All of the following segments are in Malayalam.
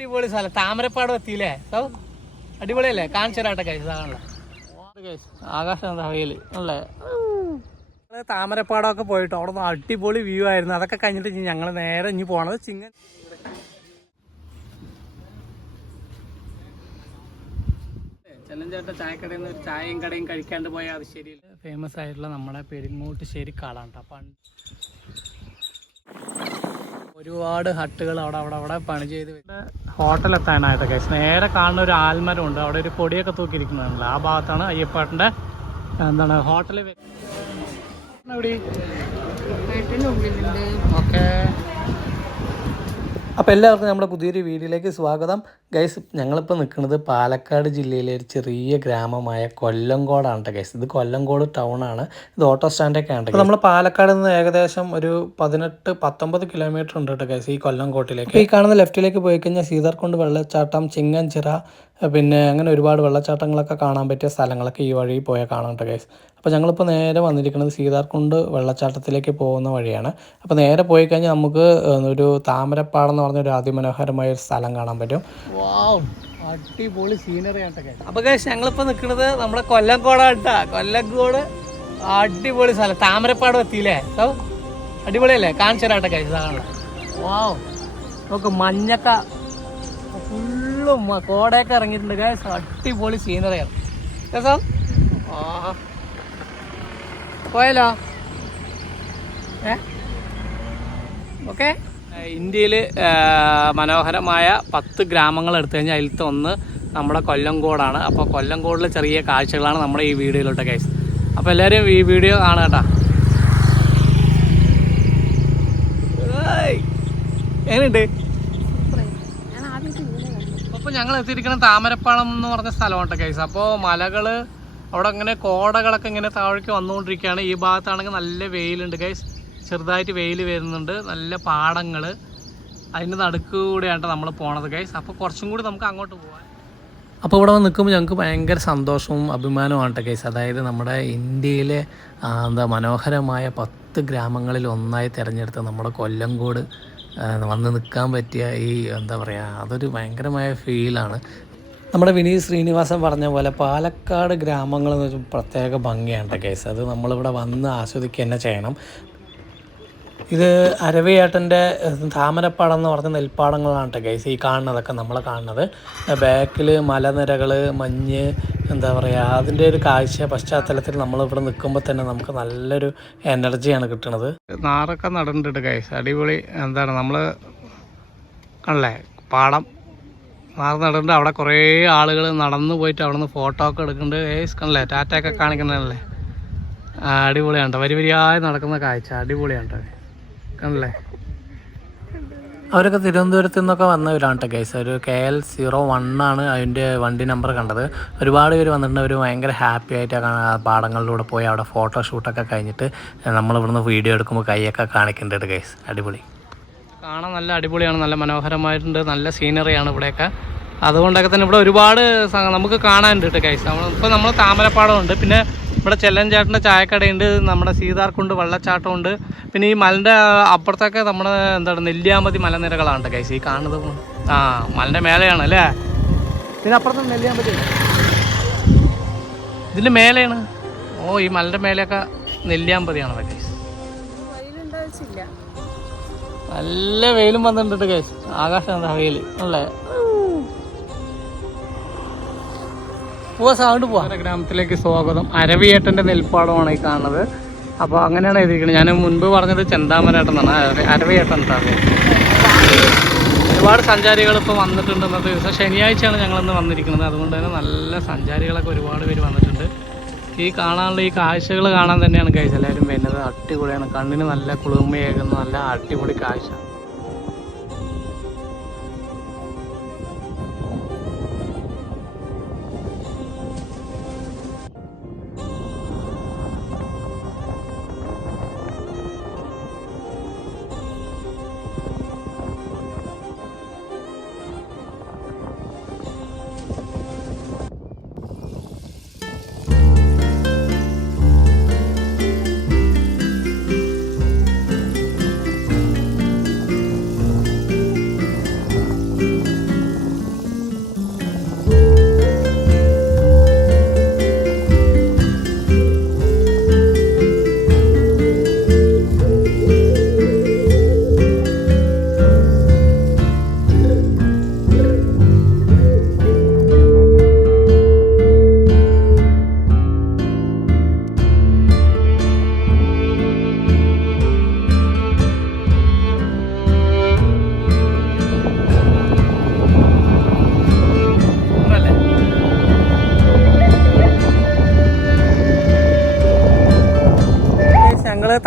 അടിപൊളി സ്ഥലം. താമരപ്പാടം എത്തിയില്ലേ? അടിപൊളിയല്ലേ? കാണിച്ചരാട്ടെ കൈസ് ആണല്ലോ ആകാശം എന്താ വെയിൽ അല്ലേ? താമരപ്പാടൊക്കെ താമരപ്പാടമൊക്കെ പോയിട്ട് അവിടെ നിന്ന് അടിപൊളി വ്യൂ ആയിരുന്നു. അതൊക്കെ കഴിഞ്ഞിട്ട് ഞങ്ങൾ നേരെ ഇനി പോണത് ചിങ്ങൻ ചെല്ലഞ്ചേട്ട ചായക്കടയിൽ നിന്ന് ഒരു ചായയും കടയും കഴിക്കാണ്ട് പോയാൽ അത് ശരിയില്ല. ഫേമസ് ആയിട്ടുള്ള നമ്മുടെ പെരിങ്ങോട്ട് ശരി കാളാണ്. പണ്ട് ഒരുപാട് ഹട്ടുകൾ അവിടെ അവിടെ അവിടെ പണി ചെയ്ത് ഹോട്ടൽ എത്താനായിട്ട് കേസ് നേരെ കാണുന്ന ഒരു ആൽമരം ഉണ്ട് അവിടെ ഒരു പൊടിയൊക്കെ തൂക്കിയിരിക്കുന്നതാണല്ലോ ആ ഭാഗത്താണ് അയ്യപ്പാട്ടിന്റെ എന്താണ് ഹോട്ടൽ എവിടെ ഓക്കെ അപ്പോൾ എല്ലാവർക്കും നമ്മുടെ പുതിയൊരു വീഡിയോയിലേക്ക് സ്വാഗതം. ഗൈസ് ഞങ്ങളിപ്പോൾ നിൽക്കുന്നത് പാലക്കാട് ജില്ലയിലെ ഒരു ചെറിയ ഗ്രാമമായ കൊല്ലംകോടാണ് കേട്ടോ ഗൈസ് ഇത് കൊല്ലംകോട് ടൗൺ ആണ്. ഇത് ഓട്ടോ സ്റ്റാൻഡൊക്കെ ആണ് നമ്മൾ പാലക്കാട് നിന്ന് ഏകദേശം ഒരു പതിനെട്ട് പത്തൊമ്പത് കിലോമീറ്റർ ഉണ്ട് കേട്ടോ ഗൈസ് ഈ കൊല്ലംകോട്ടിലേക്ക്. ഈ കാണുന്ന ലെഫ്റ്റിലേക്ക് പോയി കഴിഞ്ഞാൽ സീതാർകുണ്ട് വെള്ളച്ചാട്ടം ചിങ്ങഞ്ചിറ പിന്നെ അങ്ങനെ ഒരുപാട് വെള്ളച്ചാട്ടങ്ങളൊക്കെ കാണാൻ പറ്റിയ സ്ഥലങ്ങളൊക്കെ ഈ വഴി പോയാൽ കാണാം കേട്ടോ ഗൈസ് അപ്പോൾ ഞങ്ങളിപ്പോൾ നേരെ വന്നിരിക്കുന്നത് സീതാർകുണ്ട് വെള്ളച്ചാട്ടത്തിലേക്ക് പോകുന്ന വഴിയാണ്. അപ്പോൾ നേരെ പോയി കഴിഞ്ഞാൽ നമുക്ക് ഒരു താമരപ്പാടം എന്ന് പറഞ്ഞ ഒരു അതിമനോഹരമായ ഒരു സ്ഥലം കാണാൻ പറ്റും. അടിപൊളി സീനറി ആയിട്ടൊക്കെ അപ്പോൾ ഞങ്ങളിപ്പോൾ നിൽക്കുന്നത് നമ്മുടെ കൊല്ലംകോടാട്ടാ കൊല്ലംകോട് അടിപൊളി സ്ഥലം. താമരപ്പാടം എത്തിയില്ലേ? സോ അടിപൊളിയല്ലേ? കാണിച്ചു തരാട്ടെ വാവ് നോക്ക് മഞ്ഞക്ക. ഫുള്ളും കോടയൊക്കെ ഇറങ്ങിയിട്ടുണ്ട് കേസ് അടിപൊളി സീനറിയാണ് കേസോ ആ പോയാലോ? ഏ? ഓക്കെ. ഇന്ത്യയിൽ മനോഹരമായ പത്ത് ഗ്രാമങ്ങൾ എടുത്തു കഴിഞ്ഞാൽ അതിലത്തെ ഒന്ന് നമ്മുടെ കൊല്ലംകോടാണ്. അപ്പോൾ കൊല്ലംകോടിലെ ചെറിയ കാഴ്ചകളാണ് നമ്മുടെ ഈ വീഡിയോയിലോട്ട് കേസ് അപ്പോൾ എല്ലാവരും ഈ വീഡിയോ കാണുക കേട്ടോ. എങ്ങനെയുണ്ട്? അപ്പോൾ ഞങ്ങൾ എത്തിയിരിക്കുന്ന താമരപ്പാളം എന്ന് പറഞ്ഞ സ്ഥലമാണ് കേസ് അപ്പോൾ മലകൾ അവിടെ അങ്ങനെ കോടകളൊക്കെ ഇങ്ങനെ താഴേക്ക് വന്നുകൊണ്ടിരിക്കുകയാണ്. ഈ ഭാഗത്താണെങ്കിൽ നല്ല വെയിലുണ്ട് ഗൈസ് ചെറുതായിട്ട് വെയിൽ വരുന്നുണ്ട്. നല്ല പാടങ്ങൾ അതിന്റെ നടുക്കൂടെയാണ് നമ്മൾ പോണത് ഗൈസ് അപ്പോൾ കുറച്ചും കൂടി നമുക്ക് അങ്ങോട്ട് പോകാം അപ്പോൾ ഇവിടെ നിൽക്കുമ്പോൾ ഞങ്ങൾക്ക് ഭയങ്കര സന്തോഷവും അഭിമാനവുമാണ് കേസ് അതായത് നമ്മുടെ ഇന്ത്യയിലെ എന്താ മനോഹരമായ പത്ത് ഗ്രാമങ്ങളിൽ ഒന്നായി തിരഞ്ഞെടുത്ത നമ്മുടെ കൊല്ലംകോട് വന്ന് നിൽക്കാൻ പറ്റിയ ഈ എന്താ പറയുക അതൊരു ഭയങ്കരമായ ഫീലാണ് നമ്മുടെ വിനീത് ശ്രീനിവാസൻ പറഞ്ഞ പോലെ പാലക്കാട് ഗ്രാമങ്ങൾ എന്ന് വെച്ചാൽ പ്രത്യേക ഭംഗിയാണ് കേസ് അത് നമ്മളിവിടെ വന്ന് ആസ്വദിക്കുക തന്നെ ചെയ്യണം. ഇത് അരവിയേട്ടന്റെ താമരപ്പാടം എന്ന് പറഞ്ഞ നെൽപ്പാടങ്ങളാണ് കേട്ടോ ഗൈസ് ഈ കാണുന്നതൊക്കെ നമ്മൾ കാണുന്നത്. ബാക്കിൽ മലനിരകൾ മഞ്ഞ് എന്താ പറയുക അതിന്റെ ഒരു കാഴ്ച പശ്ചാത്തലത്തിൽ നമ്മളിവിടെ നിൽക്കുമ്പോൾ തന്നെ നമുക്ക് നല്ലൊരു എനർജിയാണ് കിട്ടുന്നത് നാറൊക്കെ നടന്നിട്ടുണ്ട് ഗൈസ് അടിപൊളി. എന്താണ് നമ്മൾ കണ്ടല്ലേ പാടം. നാറ് നടന്നിട്ട് അവിടെ കുറേ ആളുകൾ നടന്നു പോയിട്ട് അവിടെ നിന്ന് ഫോട്ടോ ഒക്കെ എടുക്കുന്നുണ്ട്. ഗൈസ് കണ്ടല്ലേ ടാറ്റയൊക്കെ കാണിക്കുന്നതല്ലേ അടിപൊളിയാണ്. വരി വരിയായി നടക്കുന്ന കാഴ്ച. അടിപൊളിയാണ്. കണ്ടല്ലേ അവരൊക്കെ തിരുവനന്തപുരത്ത് നിന്നൊക്കെ വന്നവരാണ് കേട്ടോ ഗൈസ് ഒരു കെ എൽ സീറോ വൺ ആണ് അതിന്റെ വണ്ടി നമ്പർ കണ്ടത്. ഒരുപാട് പേര് വന്നിട്ടുണ്ട്. അവർ ഭയങ്കര ഹാപ്പി ആയിട്ട് പാടങ്ങളിലൂടെ പോയി അവിടെ ഫോട്ടോ ഷൂട്ടൊക്കെ കഴിഞ്ഞിട്ട് നമ്മളിവിടുന്ന് വീഡിയോ എടുക്കുമ്പോൾ കൈയൊക്കെ കാണിക്കുന്നുണ്ട് ഗൈസ് അടിപൊളി. കാണാൻ നല്ല അടിപൊളിയാണ് നല്ല മനോഹരമായിട്ടുണ്ട് നല്ല സീനറിയാണ് ഇവിടെയൊക്കെ. അതുകൊണ്ടൊക്കെ തന്നെ ഇവിടെ ഒരുപാട് നമുക്ക് കാണാനുണ്ട് കേട്ടോ കൈസ് നമ്മൾ ഇപ്പോൾ നമ്മൾ താമരപ്പാടമുണ്ട് പിന്നെ ഇവിടെ ചെല്ലൻചാട്ടിന്റെ ചായക്കടയുണ്ട് നമ്മുടെ സീതാർക്കുണ്ട് വെള്ളച്ചാട്ടമുണ്ട്. പിന്നെ ഈ മലന്റെ അപ്പുറത്തൊക്കെ നമ്മുടെ എന്താണ് നെല്ലിയാമ്പതി മലനിരകളാണ് കേട്ടോ ഗൈസ് ഈ കാണുന്നത് ആ മലന്റെ മേലെയാണ് അല്ലേ? പിന്നെ അപ്പുറത്ത് നെല്ലിയാമ്പതി. ഇതിന്റെ മേലെയാണ്. ഓ ഈ മലന്റെ മേലെയൊക്കെ നെല്ലിയാമ്പതിയാണ് ഗൈസ് നല്ല വെയിലും വന്നിട്ടുണ്ട് കേസ് ആകാശം എന്താ വെയിൽ അല്ലേ? പോവാ സൗണ്ട് പോവാ. ഗ്രാമത്തിലേക്ക് സ്വാഗതം. അരവിയേട്ടന്റെ നെൽപ്പാടമാണ് ഈ കാണുന്നത്. അപ്പോൾ അങ്ങനെയാണ് എഴുതിയിരിക്കുന്നത്. ഞാൻ മുൻപ് പറഞ്ഞത് അര- അരവിയേട്ടൻ എന്താണ് ഒരുപാട് സഞ്ചാരികൾ ഇപ്പോൾ വന്നിട്ടുണ്ട്. ഇന്നത്തെ ദിവസം ശനിയാഴ്ചയാണ് ഞങ്ങളിന്ന് വന്നിരിക്കുന്നത്. അതുകൊണ്ട് തന്നെ നല്ല സഞ്ചാരികളൊക്കെ ഒരുപാട് പേര് വന്നിട്ടുണ്ട്. ഈ കാണാനുള്ള ഈ കാഴ്ചകൾ കാണാൻ തന്നെയാണ് കഴിച്ചത് എല്ലാവരും വരുന്നത്. അടിപൊളിയാണ്. കണ്ണിന് നല്ല കുളിർമയേകുന്ന. നല്ല അടിപൊളി കാഴ്ച.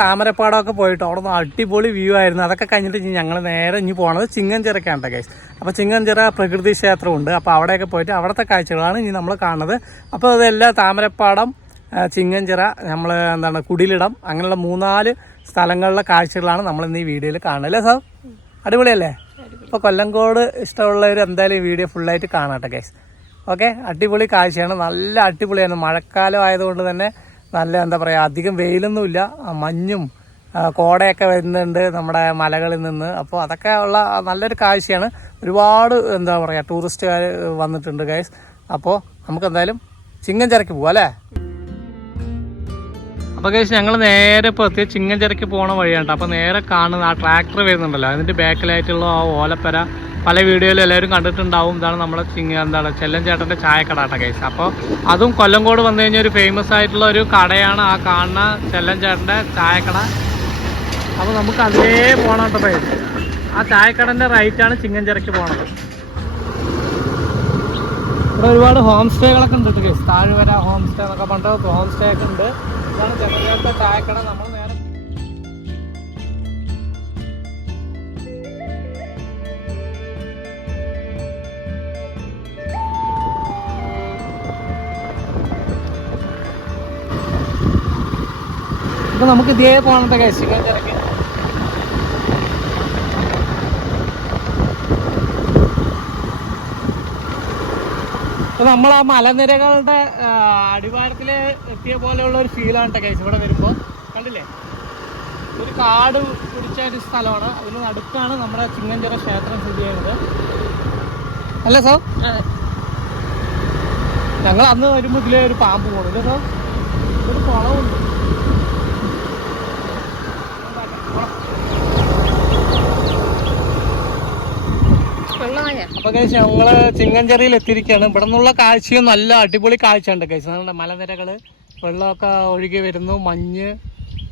താമരപ്പാടമൊക്കെ പോയിട്ട്. അവിടെ നിന്ന് അടിപൊളി വ്യൂ ആയിരുന്നു. അതൊക്കെ കഴിഞ്ഞിട്ട് ഞങ്ങൾ നേരെ ഇനി പോണത് ചിങ്ങഞ്ചിറക്കാണ് ഗൈസ് അപ്പോൾ ചിങ്ങഞ്ചിറ പ്രകൃതി ക്ഷേത്രമുണ്ട്. അപ്പോൾ അവിടെയൊക്കെ പോയിട്ട് അവിടുത്തെ കാഴ്ചകളാണ് ഇനി നമ്മൾ കാണുന്നത്. അപ്പോൾ അതെല്ലാം താമരപ്പാടം ചിങ്ങഞ്ചിറ നമ്മൾ എന്താണ് കുടിലിടം അങ്ങനെയുള്ള മൂന്നാൽ സ്ഥലങ്ങളിലെ കാഴ്ചകളാണ് നമ്മൾ ഇന്ന് ഈ വീഡിയോയിൽ കാണുന്നത്. അല്ലേ സാർ? അടിപൊളിയല്ലേ? അപ്പോൾ കൊല്ലംകോട് ഇഷ്ടമുള്ളവർ എന്തായാലും ഈ വീഡിയോ ഫുള്ളായിട്ട് കാണാം ഗൈസ് ഓക്കെ അടിപൊളി കാഴ്ചയാണ്. നല്ല അടിപൊളിയാണ് മഴക്കാലം ആയതുകൊണ്ട് തന്നെ നല്ല എന്താ പറയുക അധികം വെയിലൊന്നുമില്ല. മഞ്ഞും കോടയൊക്കെ വരുന്നുണ്ട് നമ്മുടെ മലകളിൽ നിന്ന്. അപ്പോൾ അതൊക്കെ ഉള്ള നല്ലൊരു കാഴ്ചയാണ്. ഒരുപാട് എന്താ പറയുക ടൂറിസ്റ്റുകാർ വന്നിട്ടുണ്ട് ഗൈസ് അപ്പോൾ നമുക്ക് എന്തായാലും ചിങ്ങഞ്ചിറയ്ക്ക് പോവാം അല്ലേ? അപ്പോൾ ഗൈസ് ഞങ്ങൾ നേരെ ഇപ്പോൾ എത്തിയ ചിങ്ങഞ്ചിറയ്ക്ക് പോണ വഴിയാണ് അപ്പോൾ നേരെ കാണുന്ന ആ ട്രാക്ടർ വരുന്നുണ്ടല്ലോ. അതിന്റെ ബാക്കിലായിട്ടുള്ള ആ ഓലപ്പര പല വീഡിയോയിലും എല്ലാവരും കണ്ടിട്ടുണ്ടാവും. ഇതാണ് നമ്മുടെ ചിങ്ങ എന്താണ് ചെല്ലൻ ചേട്ടന്റെ ചായക്കടാട്ട കേസ് അപ്പോൾ അതും കൊല്ലംകോട് വന്നു കഴിഞ്ഞാൽ ഒരു ഫേമസ് ആയിട്ടുള്ള ഒരു കടയാണ് ആ കാണുന്ന ചെല്ലൻ ചേട്ടന്റെ ചായക്കട. അപ്പോൾ നമുക്ക് അതിലേ പോകണം കേട്ടോ ആ ചായക്കടന്റെ റൈറ്റാണ് ചിങ്ങഞ്ചിറയ്ക്ക് പോണത്. ഇവിടെ ഒരുപാട് ഹോം സ്റ്റേകളൊക്കെ ഉണ്ട് കേസ് താഴ്വര ഹോം സ്റ്റേ എന്നൊക്കെ പറഞ്ഞിട്ട് ഹോം സ്റ്റേ ഒക്കെ ഉണ്ട്. ഇതാണ് ചെറുതായിട്ട് ചായക്കട. നമ്മൾ ഇപ്പൊ നമുക്ക് ഇതേ പോകണത്തെ കാശ് അപ്പൊ നമ്മൾ ആ മലനിരകളുടെ അടിവാരത്തിൽ എത്തിയ പോലെയുള്ള ഒരു ഫീലാണ് കേട്ടോ കൈസ് ഇവിടെ വരുമ്പോ. കണ്ടില്ലേ? ഒരു കാട് പിടിച്ച ഒരു സ്ഥലമാണ്. അതിന് നടുക്കാണ് നമ്മുടെ ചിങ്ങഞ്ചിറ ക്ഷേത്രം സ്ഥിതി ചെയ്യുന്നത്. അല്ലേ സാർ ഞങ്ങൾ അന്ന് വരുമ്പോൾ ഇതിലെ ഒരു പാമ്പ് പോണു. ഇല്ലേ സാർ ഒരു കുളമുണ്ട് അപ്പൊ ഞങ്ങൾ ചിങ്ങഞ്ചേരിയിൽ എത്തിയിരിക്കുകയാണ്. ഇവിടെ നിന്നുള്ള കാഴ്ചയും നല്ല അടിപൊളി കാഴ്ച ഉണ്ട് കഴിച്ച് നമ്മുടെ മലനിരകൾ. വെള്ളമൊക്കെ ഒഴുകി വരുന്നു മഞ്ഞ്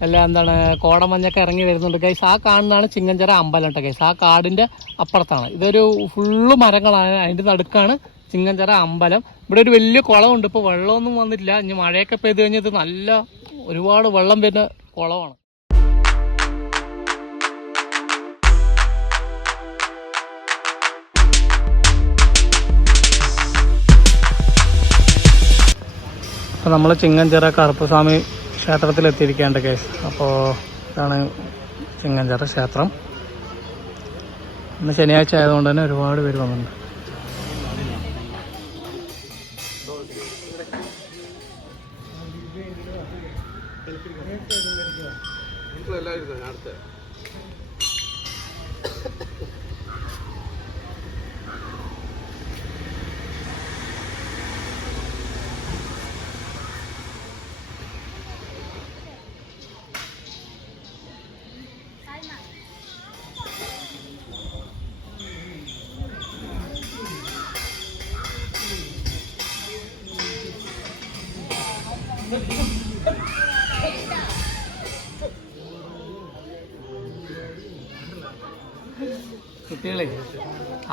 അല്ല എന്താണ് കോടമഞ്ഞൊക്കെ ഇറങ്ങി വരുന്നുണ്ട്. ഗൈസ് ആ കാണുന്നതാണ് ചിങ്ങഞ്ചിറ അമ്പലം കേട്ടോ ഗൈസ് ആ കാടിന്റെ അപ്പുറത്താണ്. ഇതൊരു ഫുള്ള് മരങ്ങളാണ് അതിന്റെ നടുക്കാണ് ചിങ്ങഞ്ചിറ അമ്പലം. ഇവിടെ ഒരു വലിയ കുളമുണ്ട്. ഇപ്പോൾ വെള്ളമൊന്നും വന്നിട്ടില്ല. ഇനി മഴയൊക്കെ പെയ്ത് കഴിഞ്ഞാൽ ഇത് നല്ല ഒരുപാട് വെള്ളം വരുന്ന കുളമാണ്. അപ്പോൾ നമ്മൾ ചിങ്ങഞ്ചിറ കറുപ്പസ്വാമി ക്ഷേത്രത്തിൽ എത്തിയിരിക്കേണ്ട കേസ് അപ്പോൾ ഇതാണ് ചിങ്ങഞ്ചിറ ക്ഷേത്രം. ഇന്ന് ശനിയാഴ്ച ആയതുകൊണ്ട് തന്നെ ഒരുപാട് പേര് വന്നിട്ടുണ്ട്.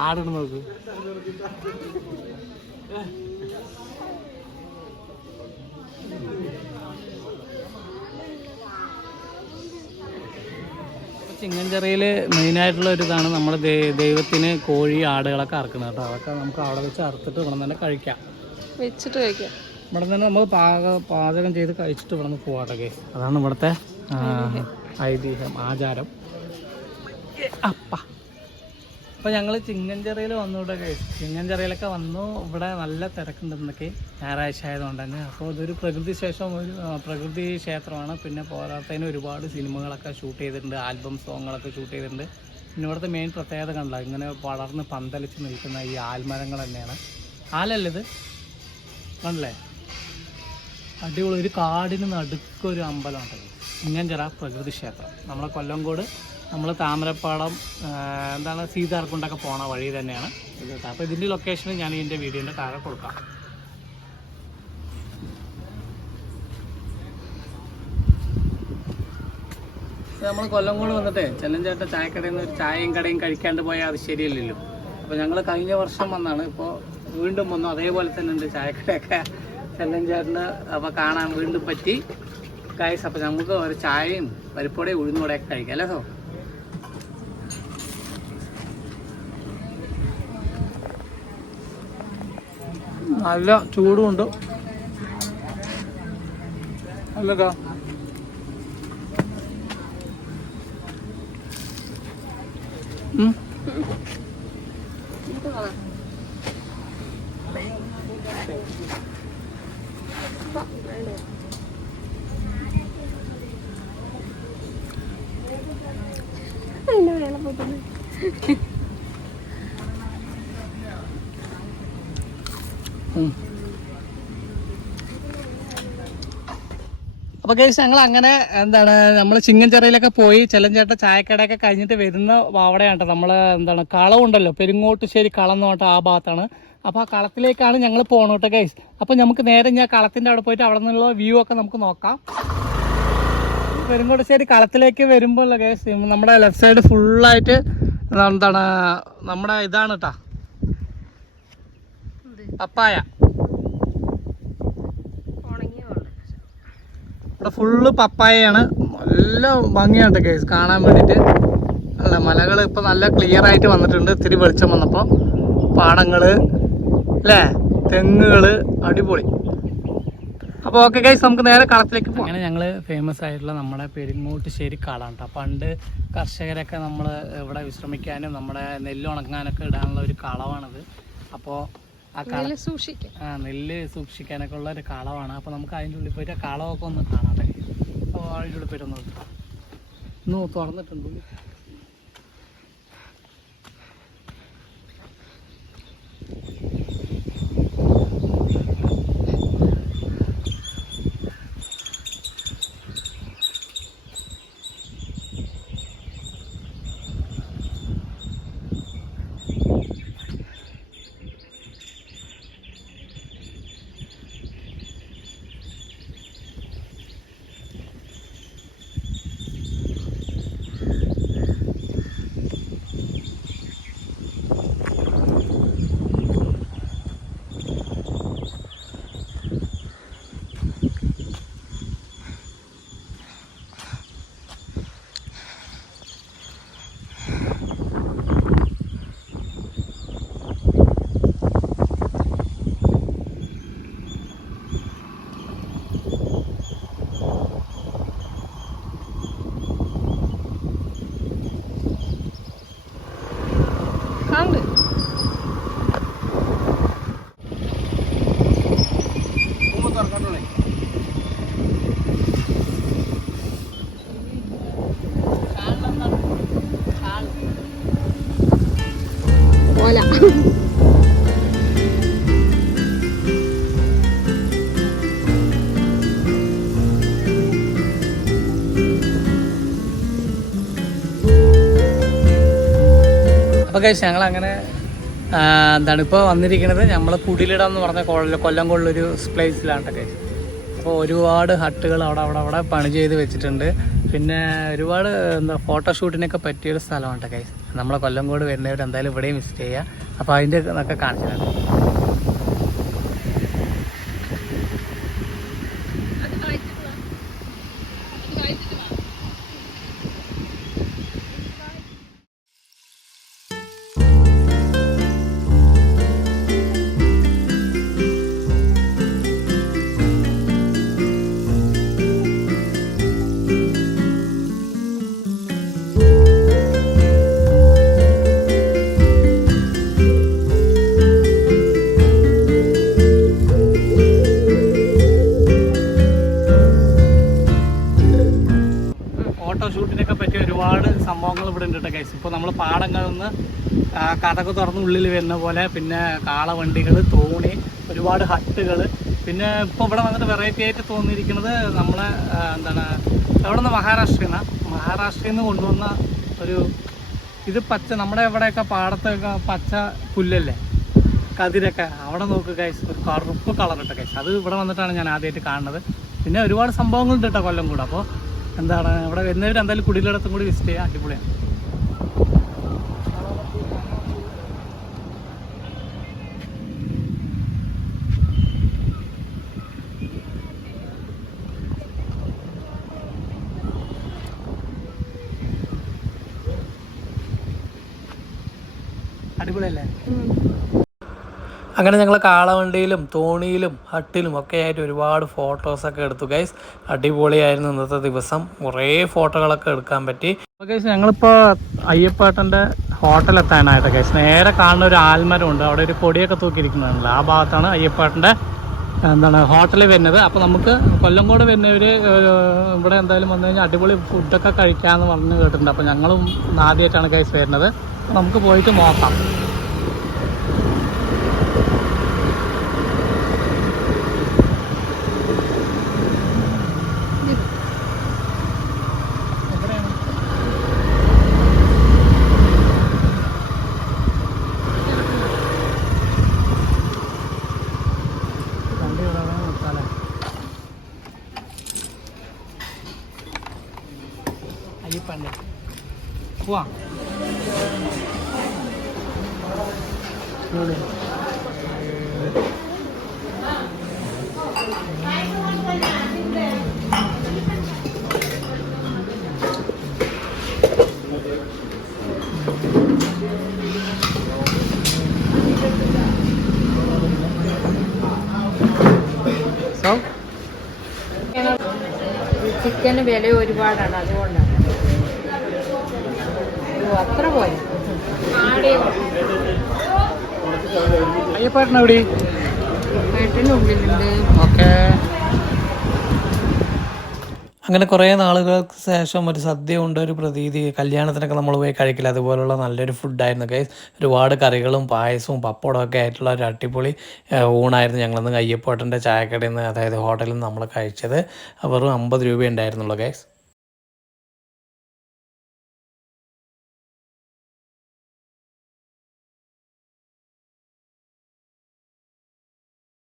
ആടിന് നോക്ക്. ചിങ്ങഞ്ചിറയിൽ മെയിനായിട്ടുള്ള ഒരു ഇതാണ് നമ്മൾ ദൈവത്തിന് കോഴി ആടുകളൊക്കെ അറക്കുന്നത് കേട്ടോ. അതൊക്കെ നമുക്ക് അവിടെ വെച്ച് അറുത്തിട്ട് ഇവിടെ തന്നെ കഴിക്കാം. വെച്ചിട്ട് കഴിക്കാം. ഇവിടെ തന്നെ നമ്മൾ പാക പാചകം ചെയ്ത് കഴിച്ചിട്ട് ഇവിടെ നിന്ന് പോവാട്ടൊക്കെ അതാണ് ഇവിടുത്തെ ഐതിഹ്യം ആചാരം. അപ്പ. അപ്പോൾ ഞങ്ങൾ ചിങ്ങഞ്ചെറിയിൽ വന്നു ഇവിടെ ചിങ്ങഞ്ചെറിയിലൊക്കെ വന്നു. ഇവിടെ നല്ല തിരക്കുണ്ടെന്നൊക്കെ ഞായറാഴ്ച ആയതുകൊണ്ട് തന്നെ. അപ്പോൾ ഇതൊരു പ്രകൃതി ശേഷം ഒരു പ്രകൃതി ക്ഷേത്രമാണ്. പിന്നെ പോരാത്തതിന് ഒരുപാട് സിനിമകളൊക്കെ ഷൂട്ട് ചെയ്തിട്ടുണ്ട്. ആൽബം സോങ്ങുകളൊക്കെ ഷൂട്ട് ചെയ്തിട്ടുണ്ട്. പിന്നെ ഇവിടുത്തെ മെയിൻ പ്രത്യേകത കണ്ടോ? ഇങ്ങനെ വളർന്ന് പന്തലിച്ച് നിൽക്കുന്ന ഈ ആൽമരങ്ങൾ തന്നെയാണ്. ആലല്ലേ ഇത്? കണ്ടല്ലേ? അടിപൊളി. ഒരു കാടിന് നടുക്കൊരു അമ്പലം ഉണ്ടല്ലോ. ഇങ്ങഞ്ചിറ പ്രകൃതി ക്ഷേത്രം. നമ്മളെ കൊല്ലംകോട് നമ്മൾ താമരപ്പാടം എന്താണ് സീതാർക്കുണ്ടൊക്കെ പോണ വഴി തന്നെയാണ് ഇത് അപ്പോൾ ഇതിന്റെ ലൊക്കേഷൻ ഞാൻ ഇതിന്റെ വീഡിയോന്റെ താഴെ കൊടുക്കാം. നമ്മൾ കൊല്ലംകോട് വന്നിട്ട് ചെല്ലഞ്ചേട്ട ചായക്കടയിൽ നിന്ന് ഒരു ചായയും കടയും കഴിക്കാണ്ട് പോയാൽ അത് ശരിയല്ലല്ലോ. അപ്പോൾ ഞങ്ങൾ കഴിഞ്ഞ വർഷം വന്നാണ്. ഇപ്പോൾ വീണ്ടും വന്നു. അതേപോലെ തന്നെ ഉണ്ട് ചായക്കടയൊക്കെ. ചെല്ലഞ്ചേട്ടന് അപ്പോൾ കാണാൻ വീണ്ടും പറ്റി. കായസ് അപ്പോൾ നമുക്ക് ഒരു ചായയും പരിപ്പോടെയും ഉഴുന്നോടെയൊക്കെ കഴിക്കാം. അല്ലേ സോ? നല്ല ചൂടുമുണ്ട്. നല്ലതാ ഉം. അപ്പൊ കേസ് ഞങ്ങൾ അങ്ങനെ എന്താണ് നമ്മൾ ചിങ്ങൻചിറയിലൊക്കെ പോയി ചെല്ലഞ്ചേട്ട ചായക്കടയൊക്കെ കഴിഞ്ഞിട്ട് വരുന്ന അവിടെയാണ് നമ്മൾ എന്താണ് കളമുണ്ടല്ലോ പെരുങ്ങോട്ടുശ്ശേരി കളം എന്ന് പറഞ്ഞിട്ട് ആ ഭാഗത്താണ്. അപ്പൊ ആ കളത്തിലേക്കാണ് ഞങ്ങൾ പോകണം കേട്ടോ ഗൈസ് അപ്പൊ നമുക്ക് നേരെ ഞാൻ കളത്തിന്റെ അവിടെ പോയിട്ട് അവിടെ നിന്നുള്ള വ്യൂ ഒക്കെ നമുക്ക് നോക്കാം. പെരുങ്കോട്ടുശ്ശേരി കളത്തിലേക്ക് വരുമ്പോൾ ഗൈസ് നമ്മുടെ ലെഫ്റ്റ് സൈഡ് ഫുള്ളായിട്ട് എന്താണ് നമ്മുടെ ഇതാണ് കേട്ടാ പപ്പായ ഉണങ്ങിയ വെള്ളം ഇവിടെ ഫുള്ള് പപ്പായയാണ്. നല്ല ഭംഗിയുണ്ട് കേസ് കാണാൻ വേണ്ടിയിട്ട് അല്ല മലകൾ ഇപ്പം നല്ല ക്ലിയർ ആയിട്ട് വന്നിട്ടുണ്ട്. ഇത്തിരി വെളിച്ചം വന്നപ്പോൾ പാടങ്ങൾ അല്ലേ? തെങ്ങുകൾ അടിപൊളി. അപ്പോൾ ഓക്കെ ഗൈസ് നമുക്ക് നേരെ കളത്തിലേക്ക് പോകാം അങ്ങനെ ഞങ്ങൾ ഫേമസ് ആയിട്ടുള്ള നമ്മുടെ പെരുമൂട്ടുശ്ശേരി കാളാണ് കേട്ടോ പണ്ട് കർഷകരൊക്കെ നമ്മൾ ഇവിടെ വിശ്രമിക്കാനും നമ്മുടെ നെല്ല് ഉണങ്ങാനൊക്കെ ഇടാനുള്ള ഒരു കളവാണിത്. അപ്പോൾ ആ നെല്ല് സൂക്ഷിക്കാനൊക്കെ ഉള്ള ഒരു കളവാണ്. അപ്പോൾ നമുക്ക് അതിന്റെ ഉള്ളിൽ പോയിട്ട് ആ കളമൊക്കെ ഒന്ന് കാണാട്ടെ അപ്പോൾ അതിന്റെ ഉള്ളിൽ പോയിട്ട് ഒന്ന് നോക്കാം. ഇന്ന് തുറന്നിട്ടുണ്ട്. അപ്പോൾ കഴിച്ച് ഞങ്ങൾ അങ്ങനെ എന്താണ് ഇപ്പോൾ വന്നിരിക്കുന്നത് നമ്മൾ കുടിലിടം എന്ന് പറഞ്ഞ കൊള്ള കൊല്ലം കൊള്ളൊരു പ്ലേസിലാണ് കഴിച്ച് അപ്പോൾ ഒരുപാട് ഹട്ടുകൾ അവിടെ അവിടെ അവിടെ പണി ചെയ്ത് വെച്ചിട്ടുണ്ട്. പിന്നെ ഒരുപാട് എന്താ ഫോട്ടോഷൂട്ടിനൊക്കെ പറ്റിയൊരു സ്ഥലമാണ് കൈസ് നമ്മളെ കൊല്ലംകോട് വരുന്നവർ എന്തായാലും ഇവിടെയും വിസിറ്റ് ചെയ്യുക അപ്പോൾ അതിന്റെ ഒക്കെ കാണിച്ചു തരാം നമ്മൾ പാടങ്ങളിൽ നിന്ന് കഥക് തുറന്ന് ഉള്ളിൽ വരുന്ന പോലെ പിന്നെ കാളവണ്ടികൾ തോണി ഒരുപാട് ഹട്ടുകൾ പിന്നെ ഇപ്പോൾ ഇവിടെ വന്നിട്ട് വെറൈറ്റി ആയിട്ട് തോന്നിയിരിക്കുന്നത് നമ്മളെ എന്താണ് എവിടെ നിന്ന് മഹാരാഷ്ട്രയിൽ മഹാരാഷ്ട്രയിൽ നിന്ന് കൊണ്ടുവന്ന ഒരു ഇത് പച്ച നമ്മുടെ എവിടെയൊക്കെ പാടത്തൊക്കെ പച്ച പുല്ലല്ലേ? കതിരൊക്കെ. അവിടെ നോക്ക് കൈസ് ഒരു കറുപ്പ് കളർ ഇട്ട ഗൈസ് അത് ഇവിടെ വന്നിട്ടാണ് ഞാൻ ആദ്യമായിട്ട് കാണുന്നത്. പിന്നെ ഒരുപാട് സംഭവങ്ങളുണ്ട് കേട്ടോ കൊല്ലം കൂടെ. അപ്പോൾ എന്താണ് ഇവിടെ വരുന്നവർ എന്തായാലും കുടിലിടത്തും കൂടി വിസിറ്റ് ചെയ്യുക അടിപൊളിയാണ്. അടിപൊളിയല്ലേ? അങ്ങനെ ഞങ്ങൾ കാളവണ്ടിയിലും തോണിയിലും ഹട്ടിലും ഒക്കെ ആയിട്ട് ഒരുപാട് ഫോട്ടോസൊക്കെ എടുത്തു ഗൈസ് അടിപൊളിയായിരുന്നു ഇന്നത്തെ ദിവസം. കുറേ ഫോട്ടോകളൊക്കെ എടുക്കാൻ പറ്റി. ഗൈസ് ഞങ്ങളിപ്പോൾ അയ്യപ്പാട്ടന്റെ ഹോട്ടലെത്താനായിട്ട് ഗൈസ് നേരെ കാണുന്ന ഒരു ആൽമരമുണ്ട് അവിടെ ഒരു കൊടിയൊക്കെ തൂക്കിയിരിക്കുന്നുണ്ടല്ലോ. ആ ഭാഗത്താണ് അയ്യപ്പാട്ടന്റെ എന്താണ് ഹോട്ടൽ വരുന്നത്. അപ്പോൾ നമുക്ക് കൊല്ലംകോട് വരുന്നവർ ഇവിടെ എന്തായാലും വന്നു കഴിഞ്ഞാൽ അടിപൊളി ഫുഡൊക്കെ കഴിക്കാമെന്ന് പറഞ്ഞ് കേട്ടിട്ടുണ്ട്. അപ്പോൾ ഞങ്ങളും ആദ്യമായിട്ടാണ് ഗൈസ് വരുന്നത്. നമുക്ക് പോയിട്ട് നോക്കാം എവിടെയാണ് വണ്ടി ഇവിടെ എവിടെയാണ് നിർത്താല്ലേ അയ്യപ്പന്റെ പോവാ സോ ചിക്കന് വില ഒരുപാടാണ് അതുകൊണ്ടാണ്. അത്ര പോലെ അയ്യപ്പേട്ടൻ എവിടെ ഓക്കെ. അങ്ങനെ കുറേ നാളുകൾക്ക് ശേഷം ഒരു സദ്യ ഉണ്ട് ഒരു പ്രതീതി. കല്യാണത്തിനൊക്കെ നമ്മൾ പോയി കഴിക്കില്ല. അതുപോലുള്ള നല്ലൊരു ഫുഡായിരുന്നു ഗൈസ് ഒരുപാട് കറികളും പായസവും പപ്പടവും ഒക്കെ ആയിട്ടുള്ള ഒരു അടിപൊളി ഊണായിരുന്നു ഞങ്ങളിന്ന് അയ്യപ്പോട്ടന്റെ ചായക്കടയിൽ നിന്ന് അതായത് ഹോട്ടലിൽ നിന്ന് നമ്മൾ കഴിച്ചത്. വെറും അമ്പത് രൂപ ഉണ്ടായിരുന്നുള്ളൂ ഗൈസ്